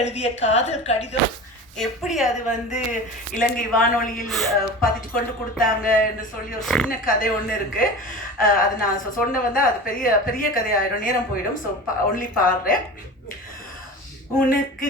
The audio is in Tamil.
எழுதிய காதல் கடிதம் எப்படி அது இலங்கை வானொலியில் பதிச்சு கொண்டு கொடுத்தாங்க என்று சொல்லி ஒரு சின்ன கதை ஒன்று இருக்கு. அது நான் சொன்ன அது பெரிய பெரிய கதை ஆயிடும், நேரம் போயிடும். ஸோ ஒன்லி பாடுறேன். உனக்கு